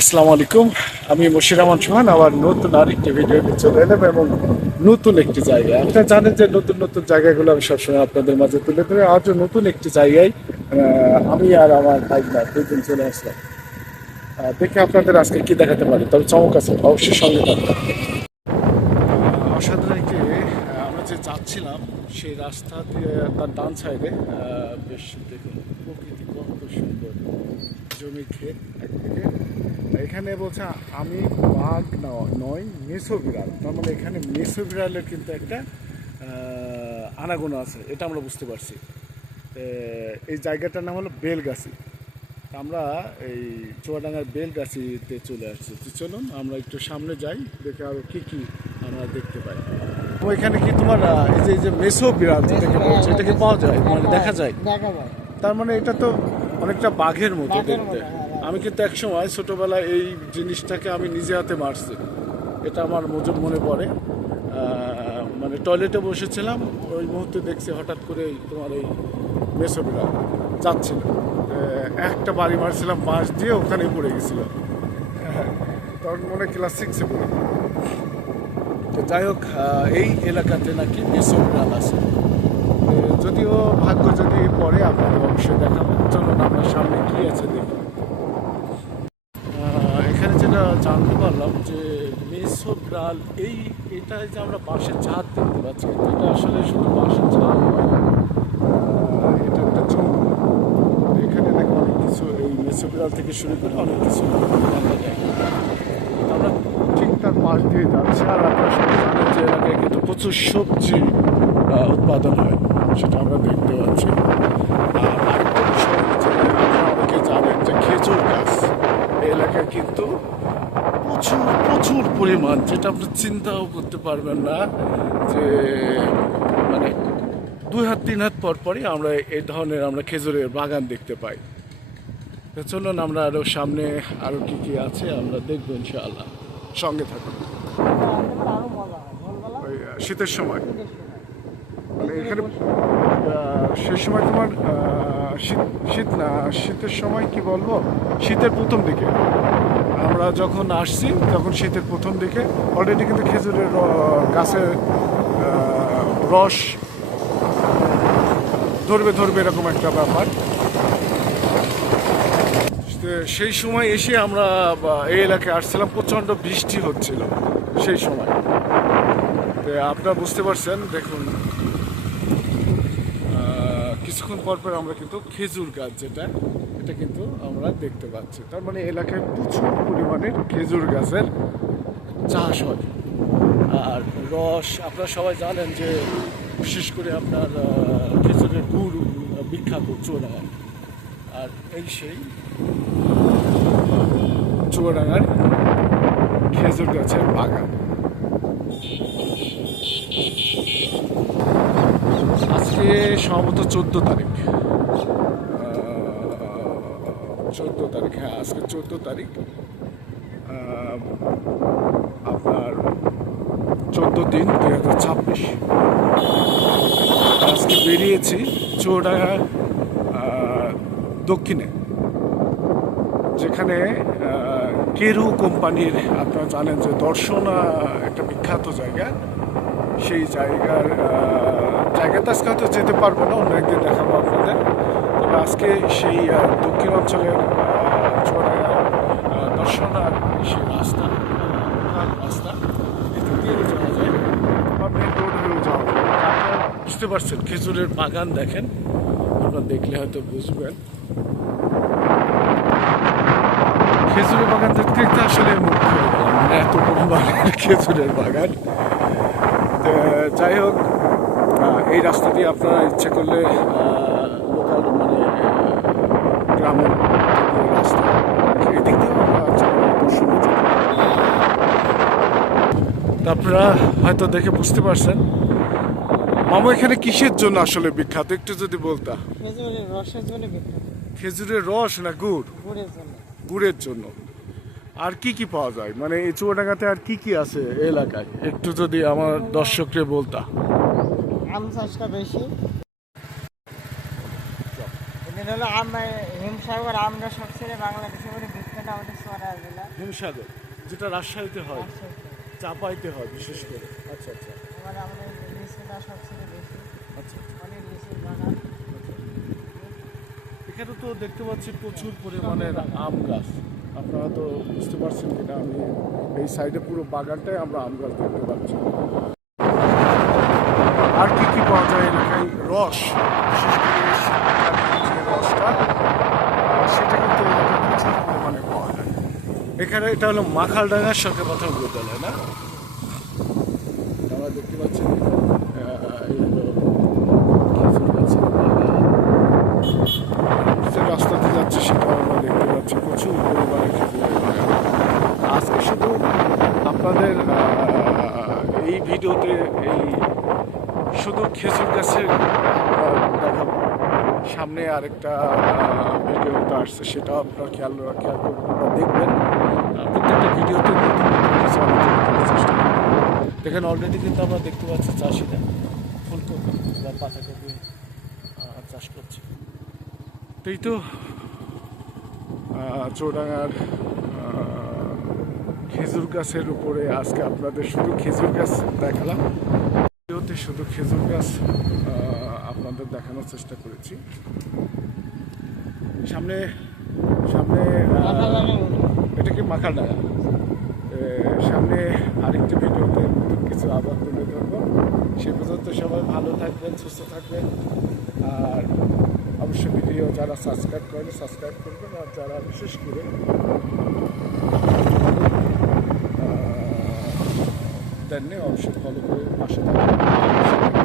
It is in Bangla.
আসসালামু আলাইকুম। আমি মশির রহমান সোহান আবার নতুন আরেকটি ভিডিও নিয়ে চলে এলাম এবং নতুন একটি জায়গা। আপনারা জানেন যে নতুন নতুন জায়গাগুলো আমি সবসময় আপনাদের মাঝে তুলে ধরে, আজও নতুন একটি জায়গায় আমি আর আমার ভাইনা দুজন চলে আসলাম। দেখে আপনাদের আজকে কি দেখাতে পারি, তবে চমক আছে, অবশ্যই সঙ্গে থাকবেন। অসাধারণ একটি আমরা যে যাচ্ছিলাম সেই রাস্তা দিয়ে তার ডান সাইডে বেশ দেখুন প্রকৃতি কত সুন্দর, জমি ক্ষেত একদিকে। এখানে বলছে আমি বাঘ নয় মেসো বিড়াল, তার মানে এখানে মেসো বিড়ালের কিন্তু একটা আনাগোনা আছে, এটা আমরা বুঝতে পারছি। এই জায়গাটার নাম হলো বেলগাছি। আমরা এই চুয়াডাঙ্গার বেলগাছিতে চলে আসছি। তো চলুন আমরা একটু সামনে যাই, দেখে আরো কি কি আমরা দেখতে পাই। তো এখানে কি তোমার এই যে মেসো বিড়াল যেটাকে বলছে, এটা কি পাওয়া যায়, মানে দেখা যায়? তার মানে এটা তো অনেকটা বাঘের মতো দেখতে। আমি কিন্তু একসময় ছোটবেলায় এই জিনিসটাকে আমি নিজে হাতে মারছি, এটা আমার মনে পড়ে। মানে টয়লেটে বসেছিলাম, ওই মুহূর্তে দেখছি হঠাৎ করে তোমার এই মেসো বিড়াল যাচ্ছিল, একটা বাড়ি মারছিলাম বাঁশ দিয়ে, ওখানেই পড়ে গেছিল। তখন মনে ক্লাস 6-এ পড়ে। তো যাই হোক, এই এলাকাতে নাকি মেসো বিড়াল আছে। যদিও ভাগ্য যদি পরে আপনাদের অবশ্যই দেখাবো। চলুন আমরা সামনে কি আছে দেখি। এখানে যেটা জানতে পারলাম যে মেসো বিড়াল এটা যে আমরা বাঁশের ঝাড় দেখতে পাচ্ছি, এটা আসলে শুধু বাঁশের ঝাড় নয়, এটা একটা জঙ্গল। এখানে নাকি অনেক কিছু, এই মেসো বিড়াল থেকে শুরু করে অনেক কিছু দেখা যায়। আমরা ঠিক তার পাশ দিয়ে যাচ্ছি। আর আপনারা সবাই জানেন যে এলাকায় কিন্তু প্রচুর সবজি উৎপাদন হয়, সেটা আমরা দেখতে পাচ্ছি। আরেকটা বিষয় হচ্ছে, আপনারা অনেকে জানেন যে খেজুর গাছ এই এলাকায় কিন্তু প্রচুর প্রচুর পরিমাণ, যেটা আপনি চিন্তাও করতে পারবেন না যে মানে 2 হাত 3 হাত পর পরই আমরা এই ধরনের আমরা খেজুরের বাগান দেখতে পাই। তো চলুন আমরা আরও সামনে আরও কি কি আছে আমরা দেখবো ইনশাআল্লাহ, সঙ্গে থাকুন। ওই শীতের সময়, মানে এখানে সে সময় তোমার শীত শীত না, শীতের সময় কি বলবো, শীতের প্রথম দিকে আমরা যখন আসছি, তখন শীতের প্রথম দিকে অলরেডি কিন্তু খেজুরের গাছের রস ধরবে এরকম একটা ব্যাপার। সেই সময় এসে আমরা এই এলাকায় আসছিলাম, প্রচণ্ড বৃষ্টি হচ্ছিল সেই সময়। আপনারা বুঝতে পারছেন, দেখুন কিছুক্ষণ পর আমরা কিন্তু খেজুর গাছ যেটা, এটা কিন্তু আমরা দেখতে পাচ্ছি। তার মানে এলাকায় প্রচুর পরিমাণের খেজুর গাছের চাষ হয়। আর রস আপনারা সবাই জানেন যে বিশেষ করে আপনার খেজুরের গুড় বিখ্যাত চুয়াডাঙ্গায়। আর এই সেই চুয়াডাঙ্গার খেজুর গাছের বাগান। আজকে সম্ভবত 14 তারিখ, 14 তারিখ, হ্যাঁ আজকে 14 তারিখ। আপনার 14/3/2026। আজকে বেরিয়েছি চুয়াডাঙ্গা দক্ষিণে, যেখানে কেরু কোম্পানির, আপনারা জানেন যে দর্শন একটা বিখ্যাত জায়গা। সেই জায়গাতে আজকে হয়তো যেতে পারবো না, অন্য একদিন দেখাবো আপনাদের। তবে আজকে সেই দক্ষিণ অঞ্চলের চুয়াডাঙ্গা দর্শনার সেই রাস্তা এদিক দিয়ে যাওয়া যায় বা মেন রোড হয়েও যাওয়া যায়। আপনারা বুঝতে পারছেন, খেজুরের বাগান দেখেন, আপনারা দেখলে হয়তো বুঝবেন। খেজুরের বাগান দেখতে দেখতে আসলে মুগ্ধ হয়ে গেলাম, মানে এত পরিমাণের খেজুরের বাগান। যাই হোক, এই রাস্তা দিয়ে আপনারা ইচ্ছে করলে লোকাল মানে গ্রামের রাস্তা এদিক দিয়েও দর্শনে যেতে। আপনারা হয়তো দেখে বুঝতে পারছেন। মামু এখানে কিসের জন্য আসলে বিখ্যাত, একটু যদি বলতা। খেজুরের রসের জন্য বিখ্যাত। খেজুরের রস না গুড়? গুড়ের জন্য। গুড়ের জন্য। আর কি কি পাওয়া যায়, মানে এই চুয়াডাঙ্গাতে আর কি কি আছে এই এলাকায়, একটু যদি আমার দর্শককে বলতা। আম চাষটা বেশি, এখানে হলো হিমসাগর আমটা সবচেয়ে বাংলাদেশে বিখ্যাত আমাদের চড়াই জেলা হিমসাগর, যেটা রাজশাহীতে হয়, রাজশাহীতে। চাপাইতে হয় বিশেষ করে। আচ্ছা আচ্ছা এবার আমাদের লিচুটা সবচেয়ে বেশি, আচ্ছা আচ্ছা। অনেক লিচুর বাগান। এখানে তো দেখতে পাচ্ছি প্রচুর পরিমাণের আম গাছ। আপনারা তো বুঝতে পারছেন কিনা, আমি এই সাইডে পুরো বাগানটাই আমরা আম গাছ দেখতে পাচ্ছি। আর কি কি পাওয়া যায় এলাকায়? রস, বিশেষ করে শীতকালীন যে রসটা, সেটা কিন্তু এলাকায় প্রচুর পরিমাণে পাওয়া যায়। এখানে এটা হলো মাখালডাঙ্গার সরকারি প্রাথমিক বিদ্যালয় না? আমরা দেখতে পাচ্ছি এই হলো খেজুর গাছের বাগান। যে রাস্তাতে যাচ্ছে সেটাও আমরা দেখতে পাচ্ছি প্রচুর পরিমাণে খেজুরের বাগান। আজকে শুধু আপনাদের এই ভিডিওতে এই শুধু খেজুর গাছের দেখাবো। সামনে আরেকটা ভিডিওটা আসছে, সেটাও আপনার খেয়াল করবেন বা দেখবেন। প্রত্যেকটা ভিডিওতে নতুন নতুন কিছু আমি তুলে ধরার চেষ্টা করি। দেখেন অলরেডি কিন্তু আমরা দেখতে পাচ্ছি চাষিরা ফুলকপি বা পাতাকপি চাষ করছে। তো এই তো চৌডাঙ্গার খেজুর গাছের উপরে আজকে আপনাদের শুধু খেজুর গাছ দেখালাম। ভিডিওতে শুধু খেজুর গাছ আপনাদের দেখানোর চেষ্টা করেছি। সামনে সামনে এটা কি মাখালডাঙ্গা। সামনে আরেকটি ভিডিওতে নতুন কিছু আবার তুলে ধরবো। সে পর্যন্ত সবাই ভালো থাকবেন, সুস্থ থাকবেন। আর অবশ্যই ভিডিও যারা সাবস্ক্রাইব করেন সাবস্ক্রাইব করবেন, আর যারা বিশেষ করে দেননি অবশ্যই ফলো করে পাশে থাকবেন।